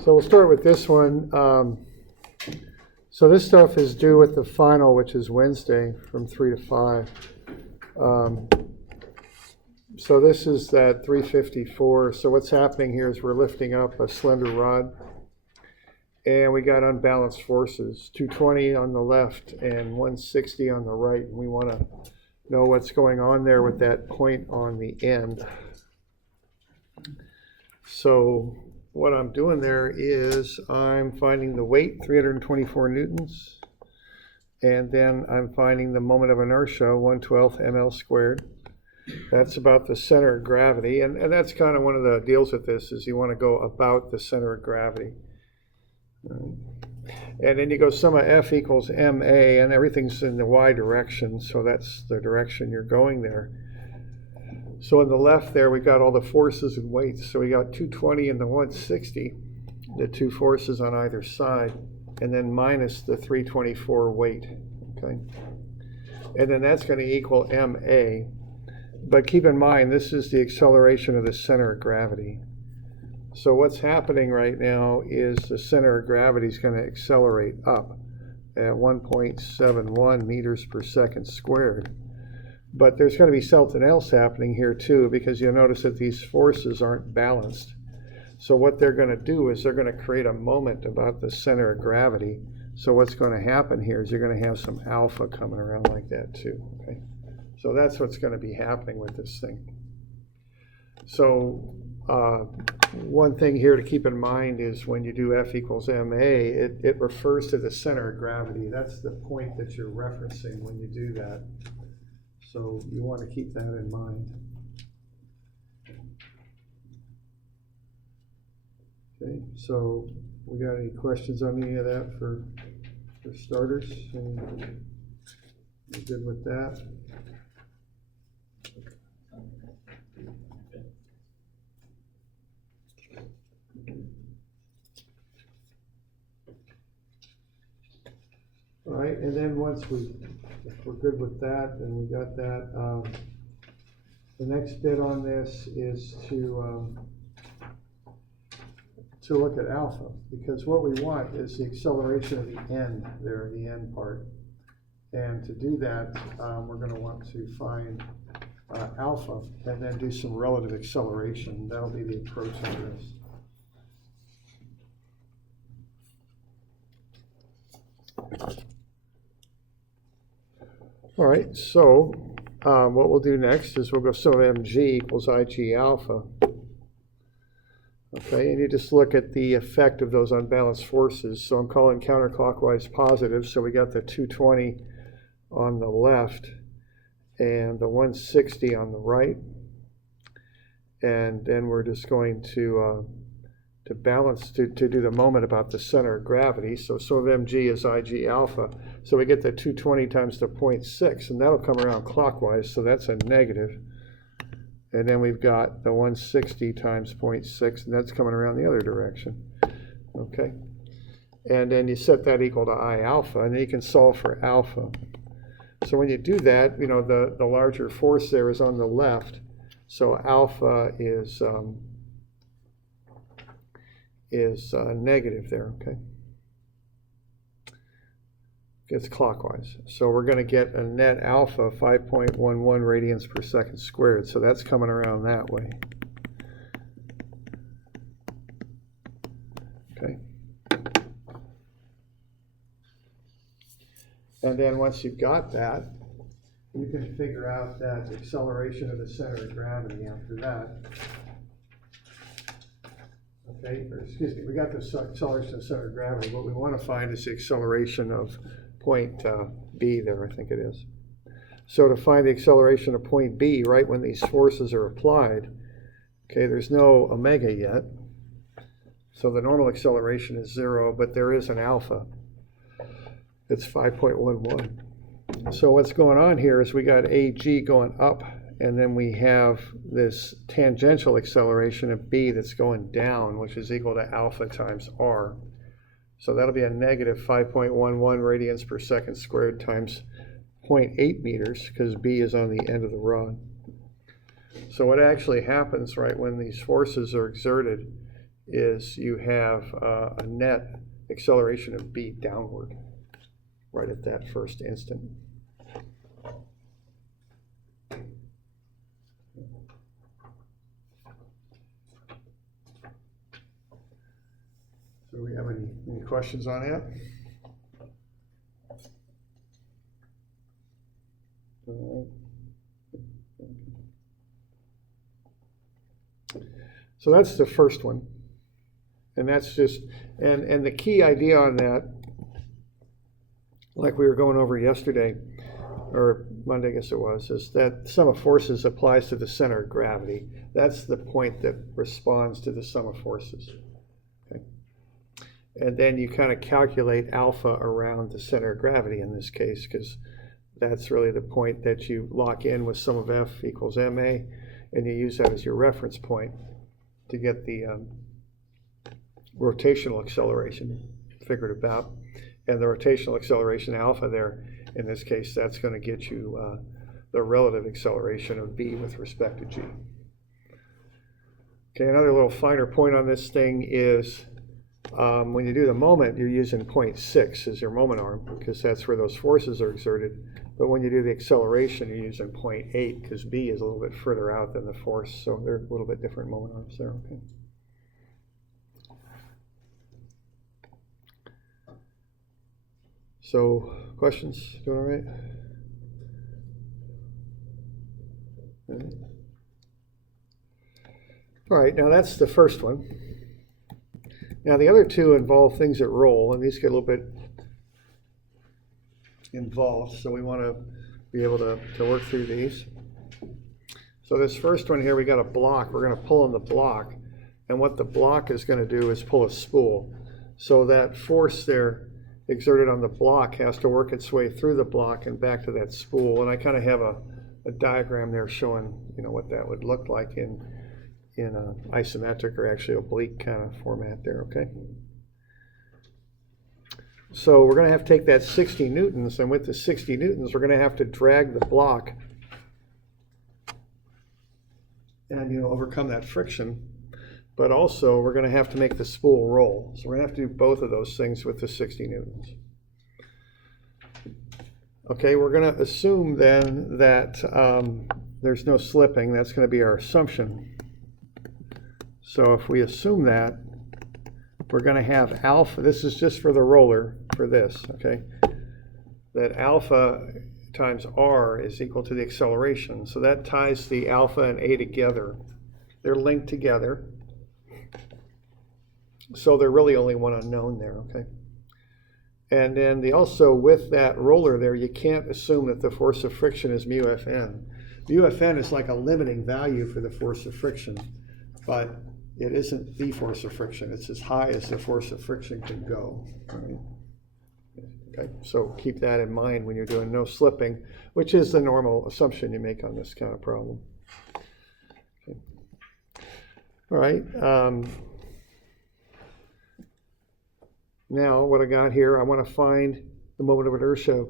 So we'll start with this one. So this stuff is due at the final, which is Wednesday from 3 to 5. So this is that 354. So what's happening here is we're lifting up a slender rod, and we got unbalanced forces, 220 on the left and 160 on the right. And we want to know what's going on there with that point on the end. So what I'm doing there is I'm finding the weight, 324 newtons, and then I'm finding the moment of inertia, 1/12 ml squared. That's about the center of gravity, and that's kind of one of the deals with this, is you want to go about the center of gravity. And then you go sum of F equals ma, and everything's in the y direction, so that's the direction you're going there. So on the left there, we got all the forces and weights. So we got 220 and the 160, the two forces on either side, and then minus the 324 weight, okay? And then that's going to equal ma. But keep in mind, this is the acceleration of the center of gravity. So what's happening right now is the center of gravity is going to accelerate up at 1.71 meters per second squared. But there's going to be something else happening here too, because you'll notice that these forces aren't balanced. So what they're going to do is they're going to create a moment about the center of gravity. So what's going to happen here is you're going to have some alpha coming around like that too, okay? So that's what's going to be happening with this thing. So one thing here to keep in mind is when you do F equals ma, it refers to the center of gravity. That's the point that you're referencing when you do that. So you want to keep that in mind. Okay, so we got any questions on any of that for starters? You good with that? All right, and then once if we're good with that, and we got that, the next bit on this is to look at alpha, because what we want is the acceleration of the end there, the end part. And to do that, we're going to want to find alpha and then do some relative acceleration. That'll be the approach on this. All right, so what we'll do next is we'll go sum of mg equals ig alpha. Okay, and you just look at the effect of those unbalanced forces. So I'm calling counterclockwise positive, so we got the 220 on the left and the 160 on the right. And then we're just going to balance, to do the moment about the center of gravity. So sum of mg is ig alpha. So we get the 220 times the 0.6, and that'll come around clockwise, so that's a negative. And then we've got the 160 times 0.6, and that's coming around the other direction. Okay? And then you set that equal to I alpha, and then you can solve for alpha. So when you do that, you know, the larger force there is on the left. So alpha is negative there, okay? It's clockwise. So we're going to get a net alpha 5.11 radians per second squared. So that's coming around that way. Okay. And then once you've got that, you can figure out that acceleration of the center of gravity after that. Okay, or excuse me, we got the acceleration of the center of gravity. What we want to find is the acceleration of point B there, I think it is. So to find the acceleration of point B, right when these forces are applied, okay, there's no omega yet. So the normal acceleration is 0, but there is an alpha. It's 5.11. So what's going on here is we got AG going up, and then we have this tangential acceleration of B that's going down, which is equal to alpha times R. So that'll be a negative 5.11 radians per second squared times 0.8 meters, because B is on the end of the rod. So what actually happens, right, when these forces are exerted is you have a net acceleration of b downward right at that first instant. So do we have any questions on that? So that's the first one. And that's just, and the key idea on that, like we were going over yesterday, or Monday I guess it was, is that sum of forces applies to the center of gravity. That's the point that responds to the sum of forces. Okay. And then you kind of calculate alpha around the center of gravity in this case, because that's really the point that you lock in with sum of F equals ma, and you use that as your reference point to get the rotational acceleration figured about. And the rotational acceleration alpha there, in this case, that's going to get you the relative acceleration of b with respect to g. Okay, another little finer point on this thing is when you do the moment, you're using 0.6 as your moment arm, because that's where those forces are exerted. But when you do the acceleration, you're using 0.8, because b is a little bit further out than the force, so they're a little bit different moment arms there. Okay. So, questions? Doing all right? All right, now that's the first one. Now the other two involve things that roll, and these get a little bit involved, so we want to be able to work through these. So this first one here, we got a block. We're going to pull on the block, and what the block is going to do is pull a spool. So that force there exerted on the block has to work its way through the block and back to that spool. And I kind of have a diagram there showing, you know, what that would look like in an isometric or actually oblique kind of format there, okay? So we're going to have to take that 60 newtons, and with the 60 newtons, we're going to have to drag the block and, you know, overcome that friction. But also, we're going to have to make the spool roll. So we're going to have to do both of those things with the 60 newtons. Okay, we're going to assume then that there's no slipping. That's going to be our assumption. So if we assume that, we're going to have alpha. This is just for the roller for this, okay? That alpha times r is equal to the acceleration. So that ties the alpha and a together. They're linked together. So they're really only one unknown there, okay? And then also with that roller there, you can't assume that the force of friction is mu Fn. Mu Fn is like a limiting value for the force of friction, but it isn't the force of friction. It's as high as the force of friction can go, right? Okay, so keep that in mind when you're doing no slipping, which is the normal assumption you make on this kind of problem. Okay. All right. Now what I got here, I want to find the moment of inertia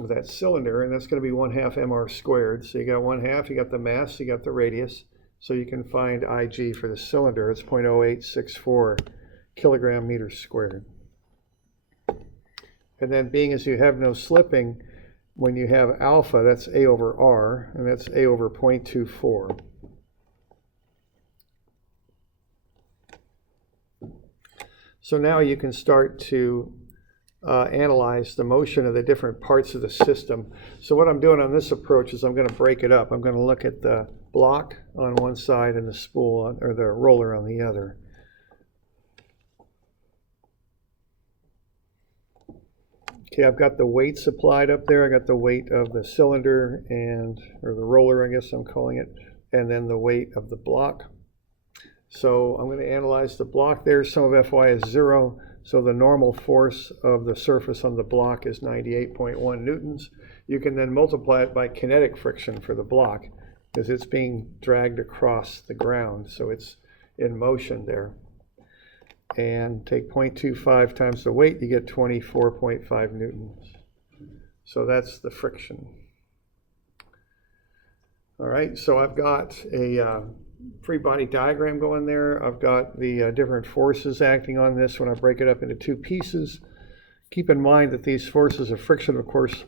of that cylinder, and that's going to be 1/2 mr squared. So you got 1/2, you got the mass, you got the radius. So you can find Ig for the cylinder. It's 0.0864 kilogram meters squared. And then being as you have no slipping, when you have alpha, that's A over R, and that's A over 0.24. So now you can start to analyze the motion of the different parts of the system. So what I'm doing on this approach is I'm going to break it up. I'm going to look at the block on one side and the spool or the roller on the other. Okay, I've got the weights applied up there. I got the weight of the cylinder or the roller, I guess I'm calling it, and then the weight of the block. So I'm going to analyze the block there. Sum of Fy is 0. So the normal force of the surface on the block is 98.1 newtons. You can then multiply it by kinetic friction for the block because it's being dragged across the ground. So it's in motion there. And take 0.25 times the weight, you get 24.5 newtons. So that's the friction. All right, so I've got a free body diagram going there. I've got the different forces acting on this when I break it up into two pieces. Keep in mind that these forces of friction, of course,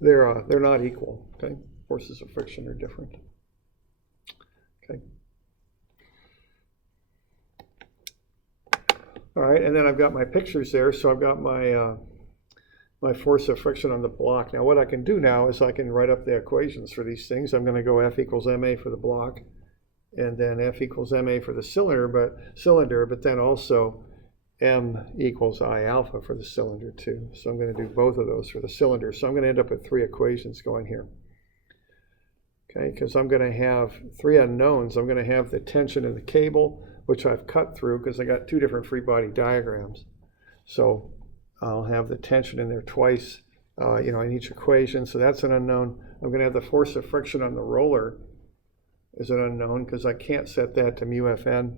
they're not equal. Okay, forces of friction are different. Okay. All right, and then I've got my pictures there. So I've got my my force of friction on the block. Now what I can do now is I can write up the equations for these things. I'm going to go F equals ma for the block, and then F equals ma for the cylinder, but then also m equals I alpha for the cylinder too. So I'm going to do both of those for the cylinder. So I'm going to end up with three equations going here. Okay, because I'm going to have three unknowns. I'm going to have the tension in the cable, which I've cut through because I got two different free body diagrams. So I'll have the tension in there twice, in each equation. So that's an unknown. I'm going to have the force of friction on the roller as an unknown because I can't set that to mu Fn.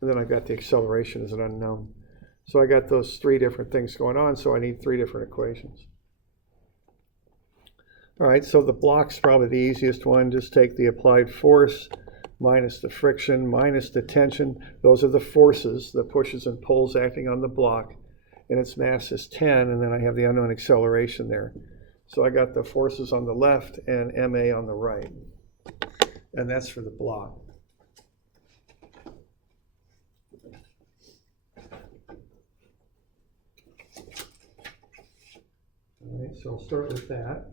And then I've got the acceleration as an unknown. So I got those three different things going on, so I need three different equations. All right, so the block's probably the easiest one. Just take the applied force minus the friction minus the tension. Those are the forces, the pushes and pulls acting on the block. And its mass is 10, and then I have the unknown acceleration there. So I got the forces on the left and ma on the right. And that's for the block. All right, so I'll start with that.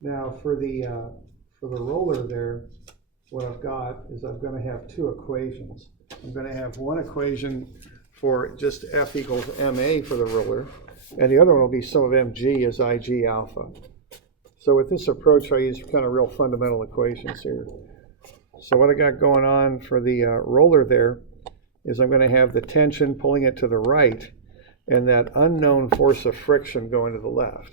Now for the roller there, what I've got is I'm going to have two equations. I'm going to have one equation for just F equals ma for the roller, and the other one will be some of mg as Ig alpha. So with this approach, I use kind of real fundamental equations here. So what I got going on for the roller there is I'm going to have the tension pulling it to the right, and that unknown force of friction going to the left.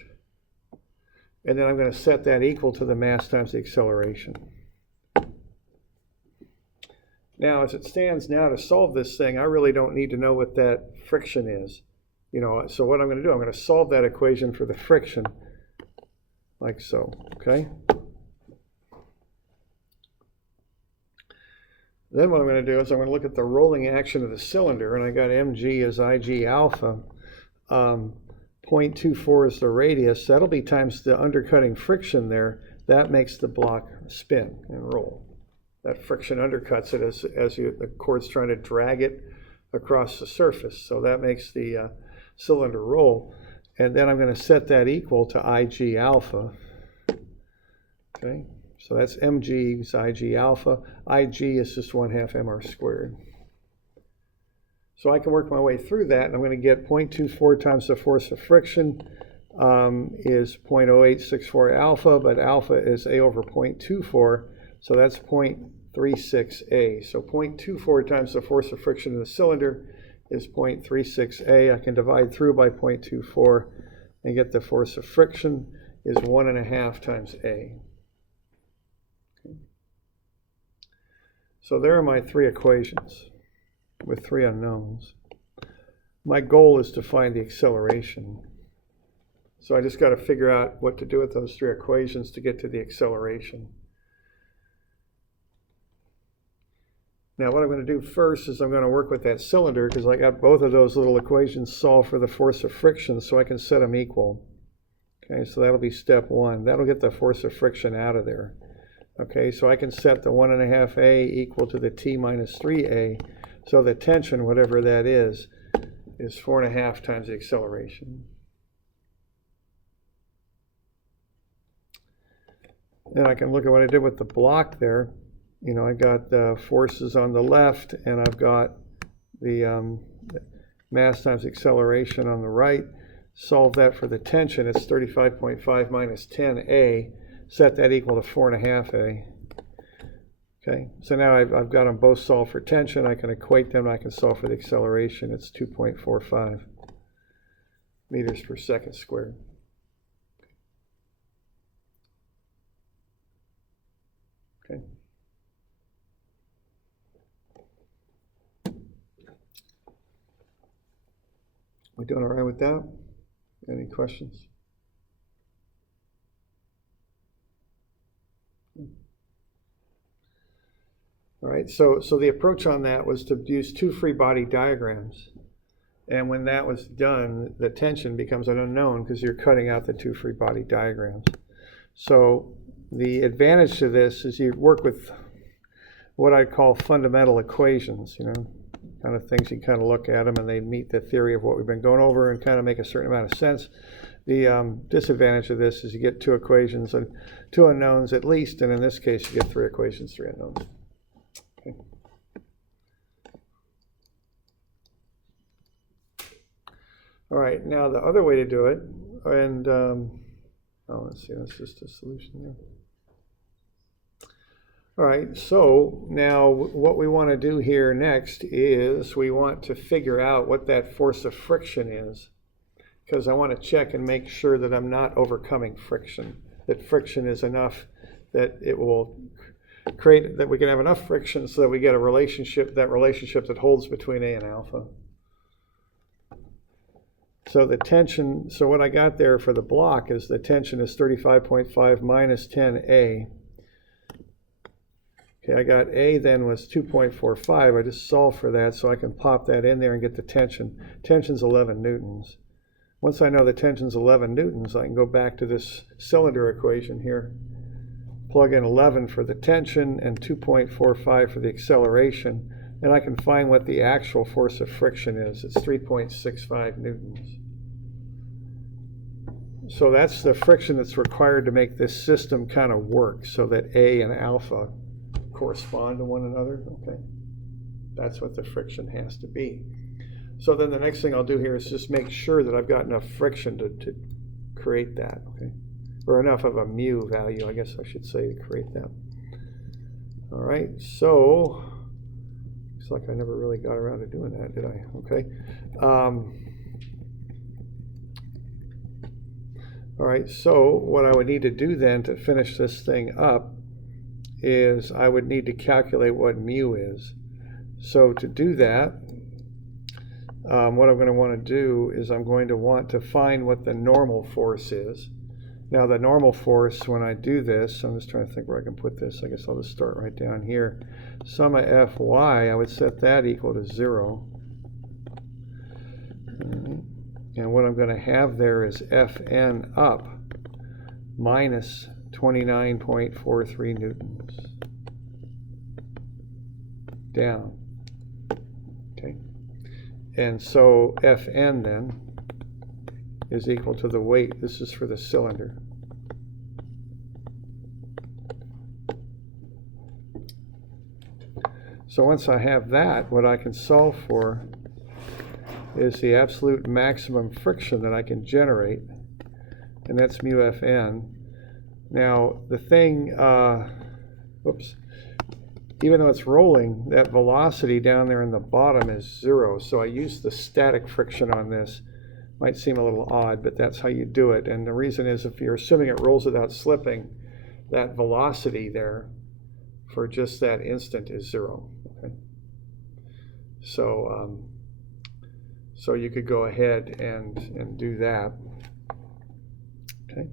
And then I'm going to set that equal to the mass times the acceleration. Now, as it stands now, to solve this thing, I really don't need to know what that friction is. So what I'm going to do, I'm going to solve that equation for the friction, like so, okay? Then what I'm going to do is I'm going to look at the rolling action of the cylinder, and I got mg as Ig alpha. 0.24 is the radius. That'll be times the undercutting friction there. That makes the block spin and roll. That friction undercuts it as the cord's trying to drag it across the surface. So that makes the cylinder roll. And then I'm going to set that equal to Ig alpha. Okay, so that's mg is Ig alpha. Ig is just 1/2 mr squared. So I can work my way through that, and I'm going to get 0.24 times the force of friction is 0.0864 alpha, but alpha is a over 0.24, so that's 0.36a. So 0.24 times the force of friction in the cylinder is 0.36a. I can divide through by 0.24 and get the force of friction is 1.5 times a. Okay. So there are my three equations with three unknowns. My goal is to find the acceleration. So I just got to figure out what to do with those three equations to get to the acceleration. Now what I'm going to do first is I'm going to work with that cylinder because I got both of those little equations solved for the force of friction, so I can set them equal. Okay, so that'll be step one. That'll get the force of friction out of there. Okay, so I can set the 1.5a equal to the t minus 3a. So the tension, whatever that is 4.5 times the acceleration. Then I can look at what I did with the block there. I got the forces on the left, and I've got the mass times acceleration on the right. Solve that for the tension. It's 35.5 minus 10a. Set that equal to 4.5a. Okay, so now I've got them both solved for tension. I can equate them. I can solve for the acceleration. It's 2.45 meters per second squared. Okay. We doing all right with that? Any questions? All right, so the approach on that was to use two free body diagrams. And when that was done, the tension becomes an unknown because you're cutting out the two free body diagrams. So the advantage to this is you work with what I call fundamental equations, kind of things you kind of look at them and they meet the theory of what we've been going over and kind of make a certain amount of sense. The disadvantage of this is you get two equations and two unknowns at least, and in this case you get three equations, three unknowns. Okay. All right, now the other way to do it, and let's see, that's just a solution there. All right, so now what we want to do here next is we want to figure out what that force of friction is, because I want to check and make sure that I'm not overcoming friction, that friction is enough that it will create, that we can have enough friction so that we get a relationship, that relationship that holds between A and alpha. So the tension, so what I got there for the block is the tension is 35.5 minus 10A. Okay, I got A then was 2.45. I just solved for that so I can pop that in there and get the tension. Tension's 11 newtons. Once I know the tension's 11 newtons, I can go back to this cylinder equation here, plug in 11 for the tension and 2.45 for the acceleration, and I can find what the actual force of friction is. It's 3.65 newtons. So that's the friction that's required to make this system kind of work so that A and alpha correspond to one another. Okay, that's what the friction has to be. So then the next thing I'll do here is just make sure that I've got enough friction to create that, okay, or enough of a mu value, I guess I should say, to create that. All right, so looks like I never really got around to doing that, did I? Okay. All right, so what I would need to do then to finish this thing up is I would need to calculate what mu is. So to do that, what I'm going to want to do is I'm going to want to find what the normal force is. Now the normal force, when I do this, I'm just trying to think where I can put this. I guess I'll just start right down here. Sum of Fy, I would set that equal to 0. And what I'm going to have there is Fn up minus 29.43 newtons down. Okay. And so Fn then is equal to the weight. This is for the cylinder. So once I have that, what I can solve for is the absolute maximum friction that I can generate, and that's mu Fn. Now the thing, even though it's rolling, that velocity down there in the bottom is 0, so I use the static friction on this. Might seem a little odd, but that's how you do it. And the reason is if you're assuming it rolls without slipping, that velocity there for just that instant is 0. Okay? So you could go ahead and do that. Okay.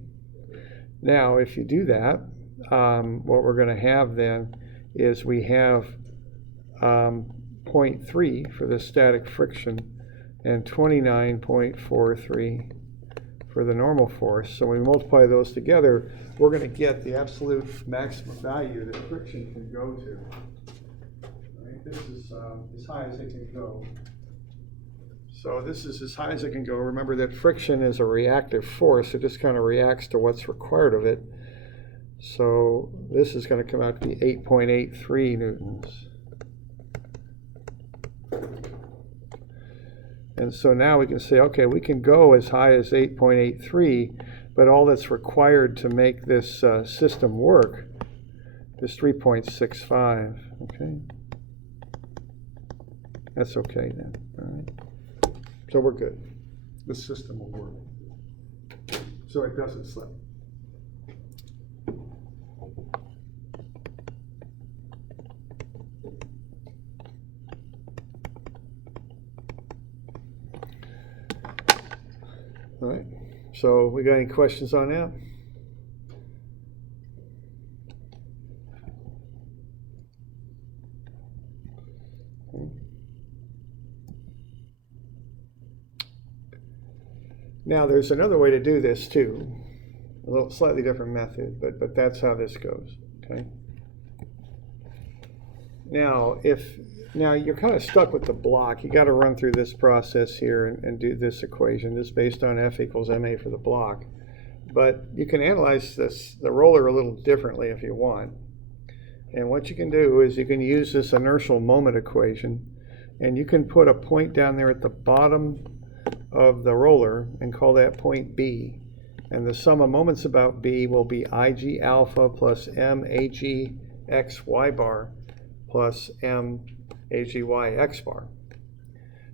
Now, if you do that, what we're going to have then is we have 0.3 for the static friction and 29.43 for the normal force. So when we multiply those together, we're going to get the absolute maximum value that friction can go to. All right, this is as high as it can go. So this is as high as it can go. Remember that friction is a reactive force. It just kind of reacts to what's required of it. So this is going to come out to be 8.83 newtons. And so now we can say, okay, we can go as high as 8.83, but all that's required to make this system work is 3.65. Okay? That's okay then. All right. So we're good. The system will work. So it doesn't slip. All right. So we got any questions on that? Now there's another way to do this too, a little slightly different method, but that's how this goes. Okay. Now you're kind of stuck with the block. You got to run through this process here and do this equation. This is based on F equals ma for the block. But you can analyze the roller a little differently if you want. And what you can do is you can use this inertial moment equation, and you can put a point down there at the bottom of the roller and call that point B. And the sum of moments about B will be Ig alpha plus M Ag x y bar plus M Ag y x bar.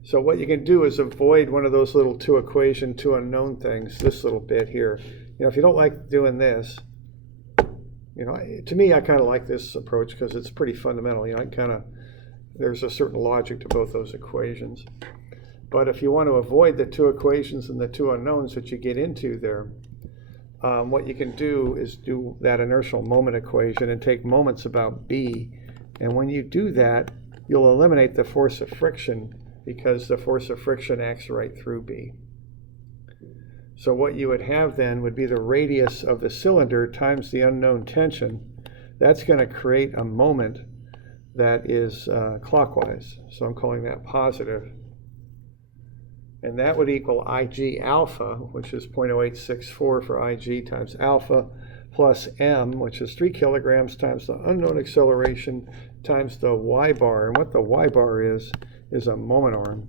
So what you can do is avoid one of those little two unknown things, this little bit here. If you don't like doing this, to me, I kind of like this approach because it's pretty fundamental. There's a certain logic to both those equations. But if you want to avoid the two equations and the two unknowns that you get into there, what you can do is do that inertial moment equation and take moments about B. And when you do that, you'll eliminate the force of friction because the force of friction acts right through B. So what you would have then would be the radius of the cylinder times the unknown tension. That's going to create a moment that is clockwise. So I'm calling that positive. And that would equal Ig alpha, which is 0.0864 for Ig times alpha, plus M, which is 3 kilograms times the unknown acceleration times the y bar. And what the y bar is a moment arm.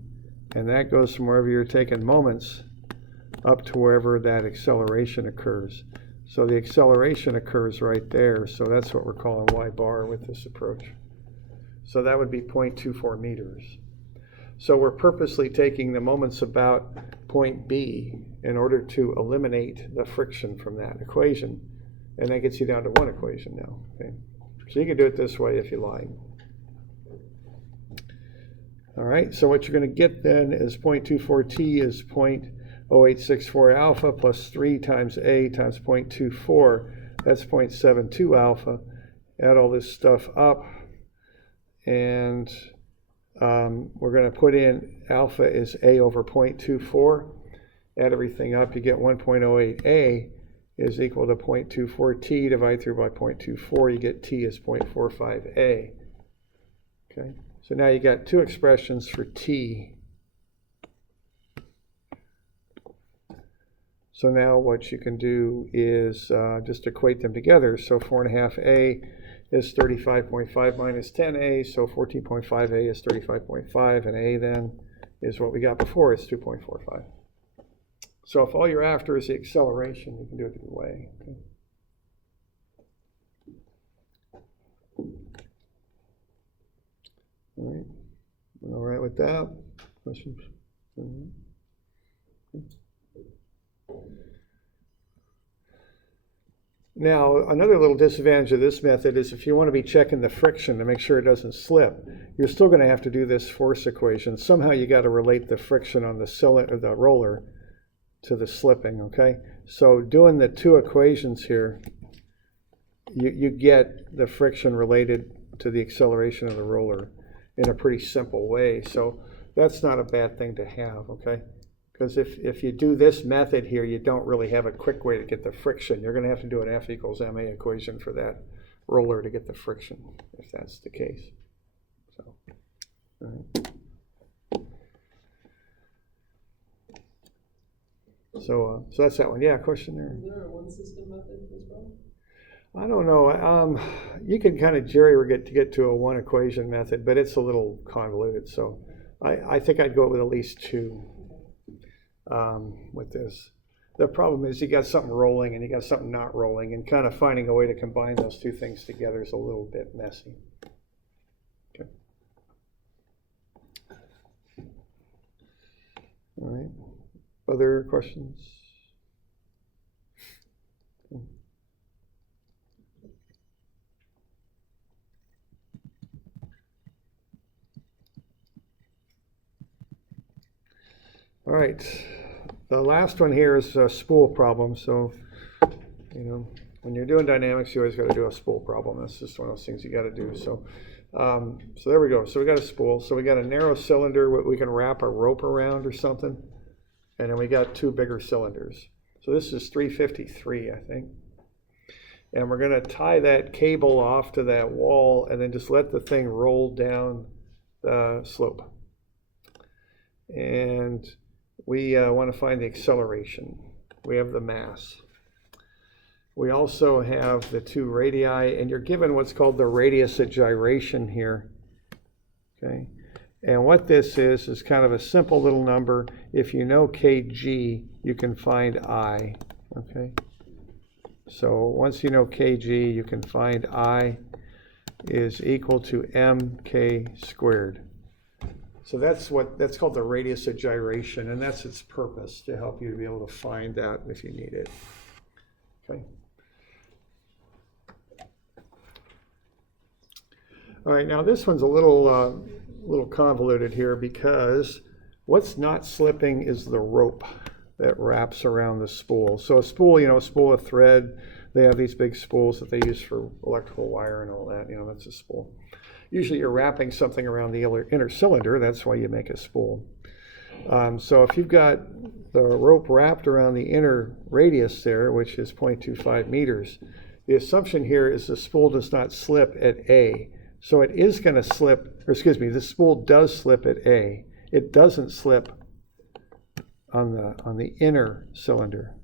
And that goes from wherever you're taking moments up to wherever that acceleration occurs. So the acceleration occurs right there. So that's what we're calling y bar with this approach. So that would be 0.24 meters. So we're purposely taking the moments about point B in order to eliminate the friction from that equation. And that gets you down to one equation now. Okay? So you can do it this way if you like. All right, so what you're going to get then is 0.24t is 0.0864 alpha plus 3 times A times 0.24. That's 0.72 alpha. Add all this stuff up, and we're going to put in alpha is A over 0.24. Add everything up, you get 1.08A is equal to 0.24t, divide through by 0.24, you get t is 0.45A. Okay, so now you got two expressions for t. So now what you can do is just equate them together. So 4.5A is 35.5 minus 10A, so 14.5A is 35.5, and A then is what we got before, it's 2.45. So if all you're after is the acceleration, you can do it either way. Okay. All right with that? Questions? Now, another little disadvantage of this method is if you want to be checking the friction to make sure it doesn't slip, you're still going to have to do this force equation. Somehow you got to relate the friction on the cylinder, the roller, to the slipping, okay? So doing the two equations here, you get the friction related to the acceleration of the roller in a pretty simple way. So that's not a bad thing to have, okay? Because if you do this method here, you don't really have a quick way to get the friction. You're going to have to do an F equals ma equation for that roller to get the friction, if that's the case. So, all right. So that's that one. Yeah, question there. Is there a one system method as well? I don't know. You can kind of jerry-rig to get to a one equation method, but it's a little convoluted. So I think I'd go with at least two with this. The problem is you got something rolling and you got something not rolling, and kind of finding a way to combine those two things together is a little bit messy. Okay. All right. Other questions? Okay. All right. The last one here is a spool problem. So, when you're doing dynamics, you always got to do a spool problem. That's just one of those things you got to do. So, so there we go. So we got a spool. So we got a narrow cylinder we can wrap a rope around or something. And then we got two bigger cylinders. So this is 353, I think. And we're going to tie that cable off to that wall and then just let the thing roll down the slope. And we want to find the acceleration. We have the mass. We also have the two radii, and you're given what's called the radius of gyration here. Okay, and what this is kind of a simple little number. If you know kg, you can find I. Okay, so once you know kg, you can find I is equal to mk squared. So that's called the radius of gyration, and that's its purpose, to help you to be able to find that if you need it. Okay. All right, now this one's a little convoluted here, because what's not slipping is the rope that wraps around the spool. So a spool, a spool of thread, they have these big spools that they use for electrical wire and all that, that's a spool. Usually you're wrapping something around the inner cylinder, that's why you make a spool. So if you've got the rope wrapped around the inner radius there, which is 0.25 meters, the assumption here is the spool does not slip at A. So it is going to slip, or excuse me, the spool does slip at A. It doesn't slip on the inner cylinder.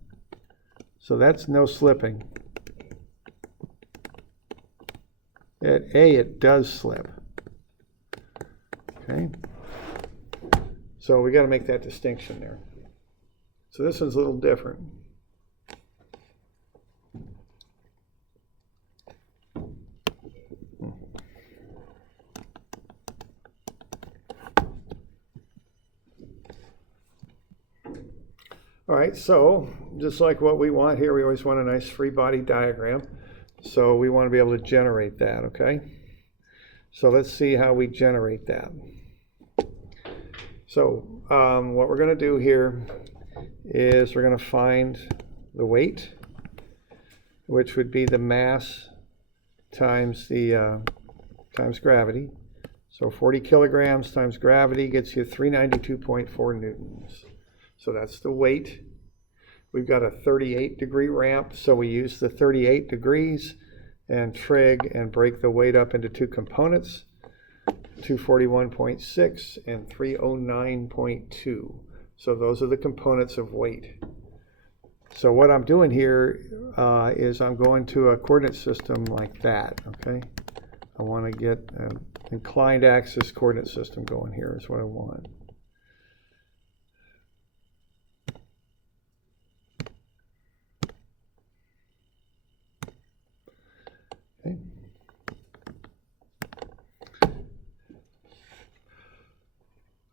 So that's no slipping. At A, it does slip. Okay. So we got to make that distinction there. So this one's a little different. All right, so just like what we want here, we always want a nice free body diagram. So we want to be able to generate that, okay? So let's see how we generate that. So what we're going to do here is we're going to find the weight, which would be the mass times the times gravity. So 40 kilograms times gravity gets you 392.4 newtons. So that's the weight. We've got a 38-degree ramp, so we use the 38 degrees and trig and break the weight up into two components, 241.6 and 309.2. So those are the components of weight. So what I'm doing here is I'm going to a coordinate system like that, okay? I want to get an inclined axis coordinate system going here is what I want. Okay.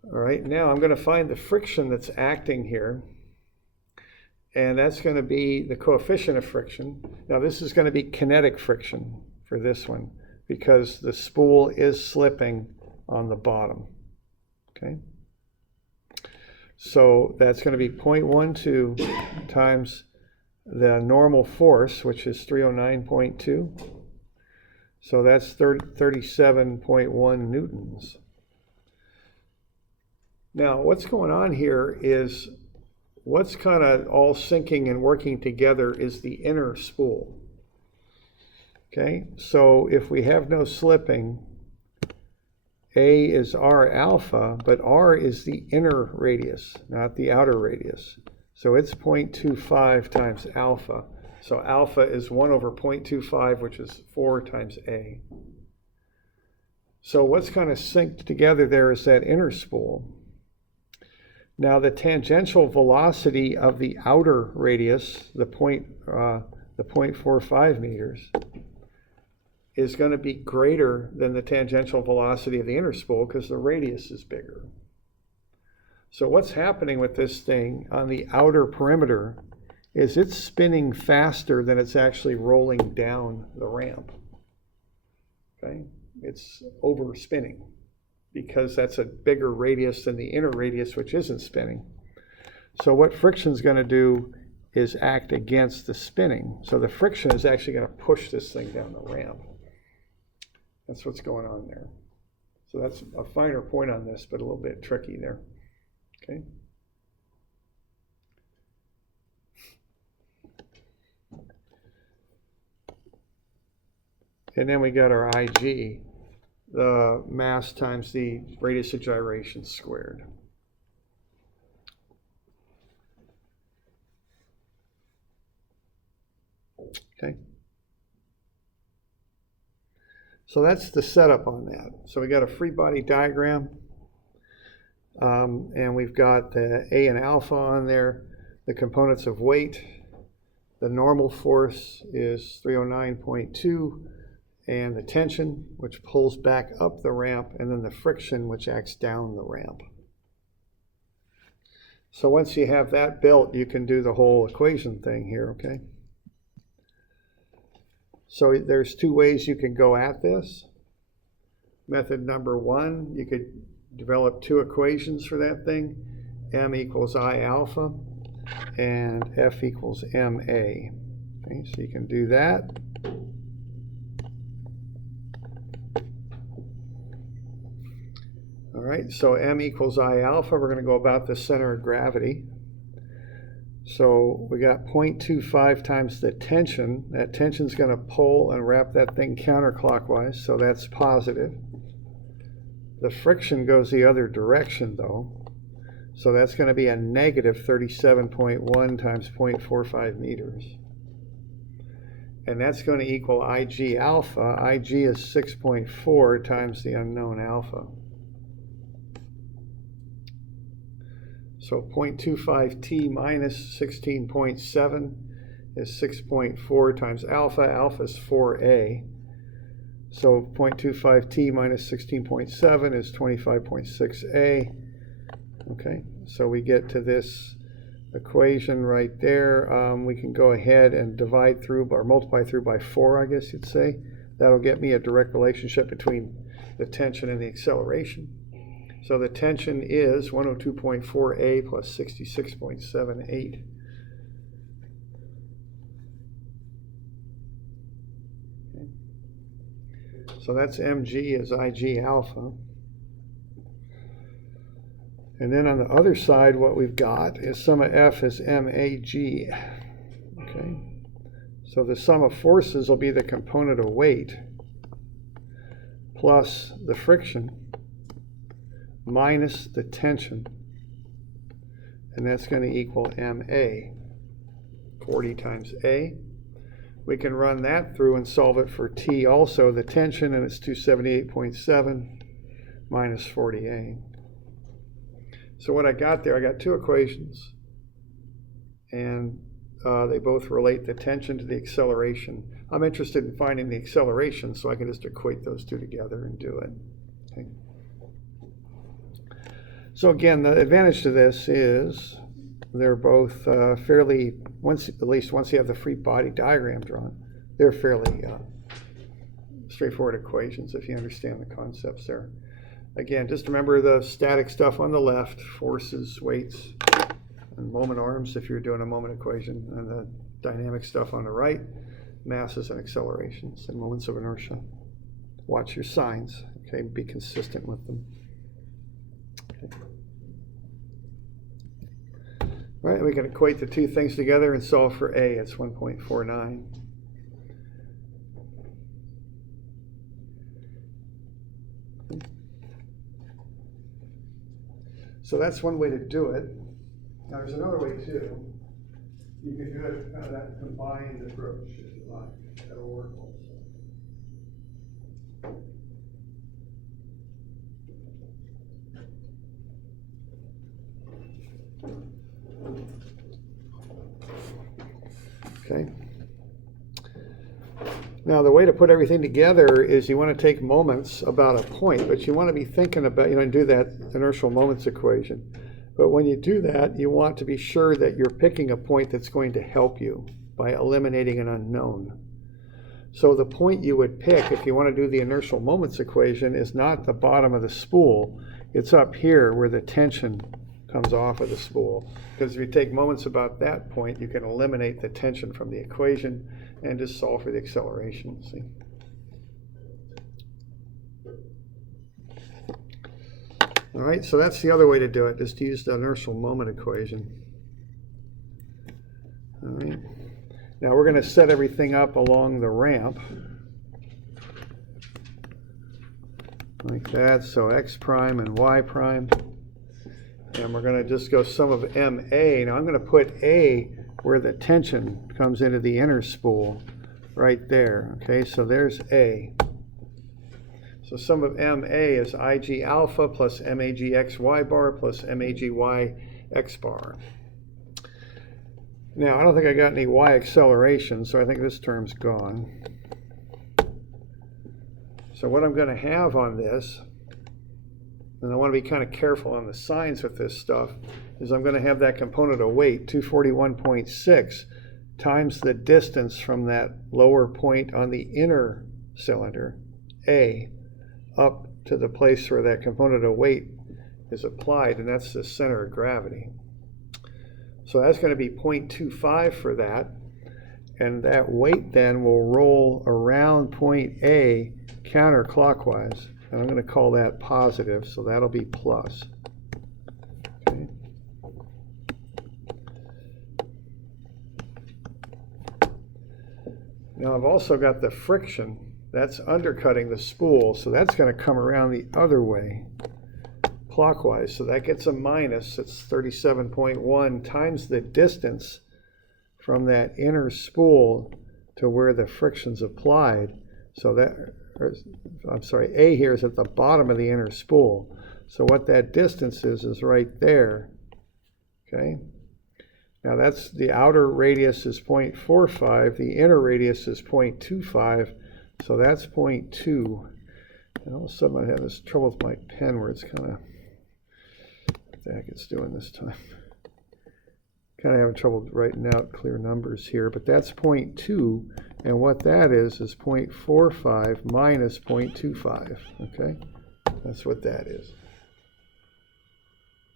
All right, now I'm going to find the friction that's acting here, and that's going to be the coefficient of friction. Now this is going to be kinetic friction for this one, because the spool is slipping on the bottom, okay? So that's going to be 0.12 times the normal force, which is 309.2. So that's 37.1 newtons. Now, what's going on here is what's kind of all syncing and working together is the inner spool. Okay, so if we have no slipping, A is R alpha, but R is the inner radius, not the outer radius. So it's 0.25 times alpha. So alpha is 1 over 0.25, which is 4 times A. So what's kind of synced together there is that inner spool. Now the tangential velocity of the outer radius, the 0.45 meters, is going to be greater than the tangential velocity of the inner spool because the radius is bigger. So what's happening with this thing on the outer perimeter is it's spinning faster than it's actually rolling down the ramp. Okay? It's over spinning because that's a bigger radius than the inner radius, which isn't spinning. So what friction's going to do is act against the spinning. So the friction is actually going to push this thing down the ramp. That's what's going on there. So that's a finer point on this, but a little bit tricky there. Okay. And then we got our IG, the mass times the radius of gyration squared. Okay. So that's the setup on that. So we got a free body diagram, and we've got the A and alpha on there, the components of weight. The normal force is 309.2, and the tension, which pulls back up the ramp, and then the friction, which acts down the ramp. So once you have that built, you can do the whole equation thing here, okay? So there's two ways you can go at this. Method number one, you could develop two equations for that thing. M equals I alpha and F equals MA. Okay, so you can do that. All right, so M equals I alpha, we're going to go about the center of gravity. So we got 0.25 times the tension. That tension's going to pull and wrap that thing counterclockwise, so that's positive. The friction goes the other direction, though. So that's going to be a negative 37.1 times 0.45 meters. And that's going to equal IG alpha. IG is 6.4 times the unknown alpha. So 0.25t minus 16.7 is 6.4 times alpha. Alpha is 4a. So 0.25t minus 16.7 is 25.6a. Okay, so we get to this equation right there. We can go ahead and divide through, or multiply through by 4, I guess you'd say. That'll get me a direct relationship between the tension and the acceleration. So the tension is 102.4a plus 66.78. Okay. So that's mg is IG alpha. And then on the other side, what we've got is sum of F is MAG. Okay. So the sum of forces will be the component of weight plus the friction minus the tension, and that's going to equal MA, 40 times A. We can run that through and solve it for T also, the tension, and it's 278.7 minus 40A. So what I got there, I got two equations, and they both relate the tension to the acceleration. I'm interested in finding the acceleration, so I can just equate those two together and do it. Okay. So again, the advantage to this is they're both fairly, at least once you have the free body diagram drawn, they're fairly straightforward equations if you understand the concepts there. Again, just remember the static stuff on the left, forces, weights, and moment arms if you're doing a moment equation, and the dynamic stuff on the right, masses and accelerations and moments of inertia. Watch your signs, okay, be consistent with them. Okay. All right, we can equate the two things together and solve for A. It's 1.49. So that's one way to do it. Now there's another way too. You can do it kind of that combined approach if you like. That'll work also. Okay. Now the way to put everything together is you want to take moments about a point, but you want to be thinking about, do that inertial moments equation. But when you do that, you want to be sure that you're picking a point that's going to help you by eliminating an unknown. So the point you would pick if you want to do the inertial moments equation is not the bottom of the spool. It's up here where the tension comes off of the spool. Because if you take moments about that point, you can eliminate the tension from the equation and just solve for the acceleration. See? All right, so that's the other way to do it, just to use the inertial moment equation. All right. Now we're going to set everything up along the ramp. like that. So x prime and y prime. And we're going to just go sum of MA. Now I'm going to put A where the tension comes into the inner spool, right there. Okay, so there's A. So sum of MA is IG alpha plus MAG XY bar plus MAG Y X bar. Now, I don't think I got any Y acceleration, so I think this term's gone. So what I'm going to have on this, and I want to be kind of careful on the signs with this stuff, is I'm going to have that component of weight, 241.6, times the distance from that lower point on the inner cylinder, A, up to the place where that component of weight is applied, and that's the center of gravity. So that's going to be 0.25 for that, and that weight then will roll around point A counterclockwise. And I'm going to call that positive, so that'll be plus. Okay. Now I've also got the friction. That's undercutting the spool, so that's going to come around the other way, clockwise. So that gets a minus. It's 37.1 times the distance from that inner spool to where the friction's applied. So that, I'm sorry, A here is at the bottom of the inner spool. So what that distance is right there. Okay. Now that's the outer radius is 0.45. The inner radius is 0.25. So that's 0.2. And all of a sudden I have this trouble with my pen where it's kind of, what the heck it's doing this time. Kind of having trouble writing out clear numbers here, but that's 0.2, and what that is 0.45 minus 0.25, okay? That's what that is.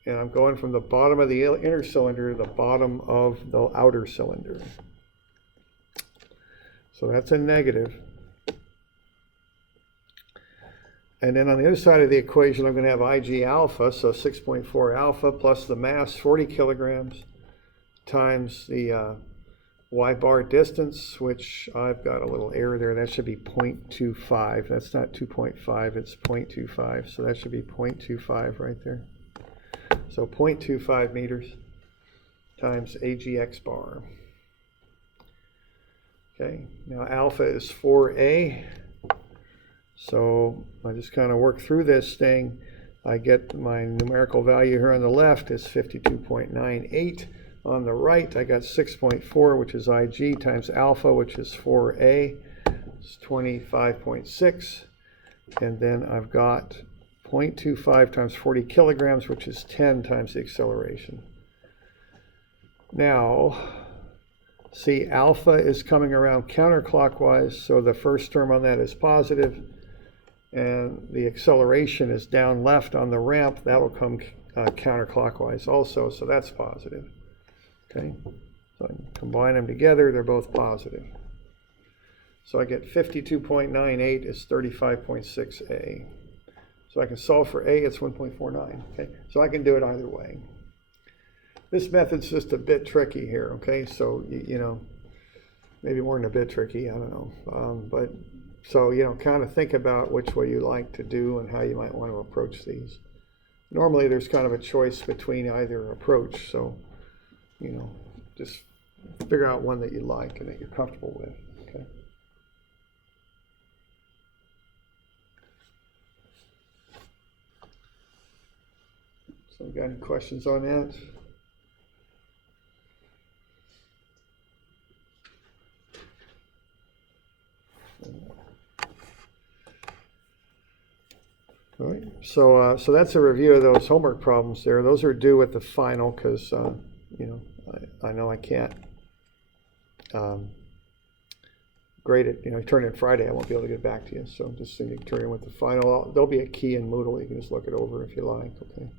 And I'm going from the bottom of the inner cylinder to the bottom of the outer cylinder. So that's a negative. And then on the other side of the equation, I'm going to have IG alpha, so 6.4 alpha plus the mass, 40 kilograms, times the y bar distance, which I've got a little error there. That should be 0.25. That's not 2.5, it's 0.25. So that should be 0.25 right there. So 0.25 meters times AGX bar. Okay, now alpha is 4A. So I just kind of work through this thing. I get my numerical value here on the left is 52.98. On the right, I got 6.4, which is IG, times alpha, which is 4A. It's 25.6. And then I've got 0.25 times 40 kilograms, which is 10 times the acceleration. Now, see, alpha is coming around counterclockwise, so the first term on that is positive. And the acceleration is down left on the ramp. That will come counterclockwise also, so that's positive. Okay, so I can combine them together, they're both positive. So I get 52.98 is 35.6A. So I can solve for A, it's 1.49. Okay, so I can do it either way. This method's just a bit tricky here, okay? So, you know, maybe more than a bit tricky, I don't know. But so, you know, kind of think about which way you like to do and how you might want to approach these. Normally there's kind of a choice between either approach, so, you know, just figure out one that you like and that you're comfortable with, okay? So, got any questions on that? All right, so that's a review of those homework problems there. Those are due at the final because, you know, I know I can't grade it. You know, turn in Friday, I won't be able to get back to you. So just so you turn in with the final. There'll be a key in Moodle. You can just look it over if you like, okay?